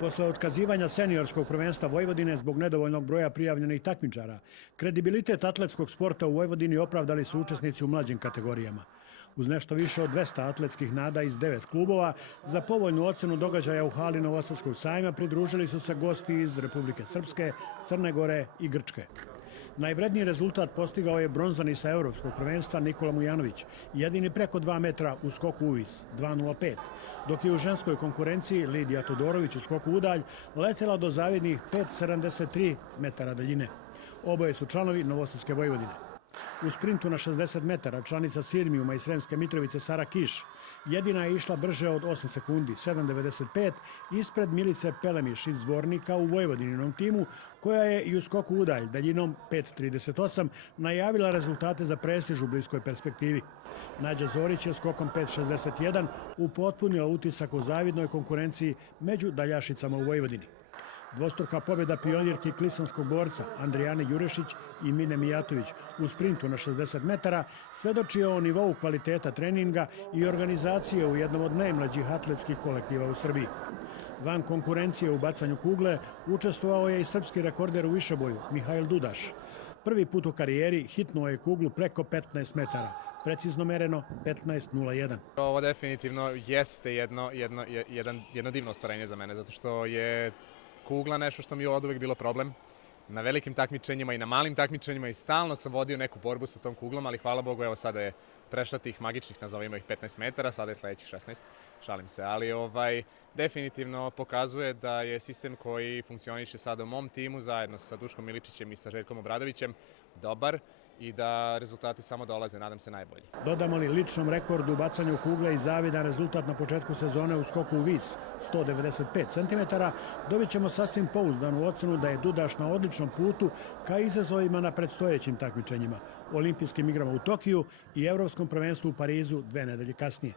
Posle otkazivanja seniorskog prvenstva Vojvodine zbog nedovoljnog broja prijavljenih takmičara, kredibilitet atletskog sporta u Vojvodini opravdali su učesnici u mlađim kategorijama. Uz nešto više od 200 atletskih nada iz 9 klubova, za povoljnu ocenu događaja u hali Novosadskog sajma pridružili su se gosti iz Republike Srpske, Crne Gore i Grčke. Najvredniji rezultat postigao je bronzani sa evropskog prvenstva Nikola Mujanović, jedini preko 2 metra u skoku uvis, 2.05, dok je u ženskoj konkurenciji Lidija Todorović u skoku udalj letela do zavidnih 5,73 metara daljine. Oboje su članovi Novosadske Vojvodine. U sprintu na 60 metara članica Sirmijuma i Sremske Mitrovice Sara Kiš jedina je išla brže od 8 sekundi, 7,95, ispred Milice Pelemiš iz Zvornika u Vojvodininom timu, koja je i u skoku udalj daljinom 5,38 najavila rezultate za prestiž u bliskoj perspektivi. Nađa Zorić je skokom 5,61 upotpunila utisak o zavidnoj konkurenciji među daljašicama u Vojvodini. Dvostruka pobjeda pionirki klisanskog borca Andrijane Jurešić i Mine Mijatović u sprintu na 60 metara svedoči o nivou kvaliteta treninga i organizacije u jednom od najmlađih atletskih kolektiva u Srbiji. Van konkurencije u bacanju kugle učestvovao je i srpski rekorder u višeboju Mihail Dudaš. Prvi put u karijeri hitnuo je kuglu preko 15 metara, precizno mereno 15,01. Ovo definitivno jeste jedno divno ostvarenje za mene, zato što je kugla nešto što mi je oduvek bilo problem. Na velikim takmičenjima i na malim takmičenjima i stalno sam vodio neku borbu sa tom kuglom, ali hvala Bogu, evo sada je prešla tih magičnih, nazovimo ih 15 metara, sada je sledećih 16, šalim se, ali definitivno pokazuje da je sistem koji funkcioniše sada u mom timu zajedno sa Duškom Miličićem i sa Željkom Obradovićem dobar i da rezultati samo dolaze, nadam se, najbolji. Dodamo li ličnom rekordu u bacanju kugle i zavidan rezultat na početku sezone u skoku u vis 195 cm, dobit ćemo sasvim pouzdanu ocenu da je Dudaš na odličnom putu ka izazovima na predstojećim takmičenjima, olimpijskim igrama u Tokiju i evropskom prvenstvu u Parizu 2 nedelje kasnije.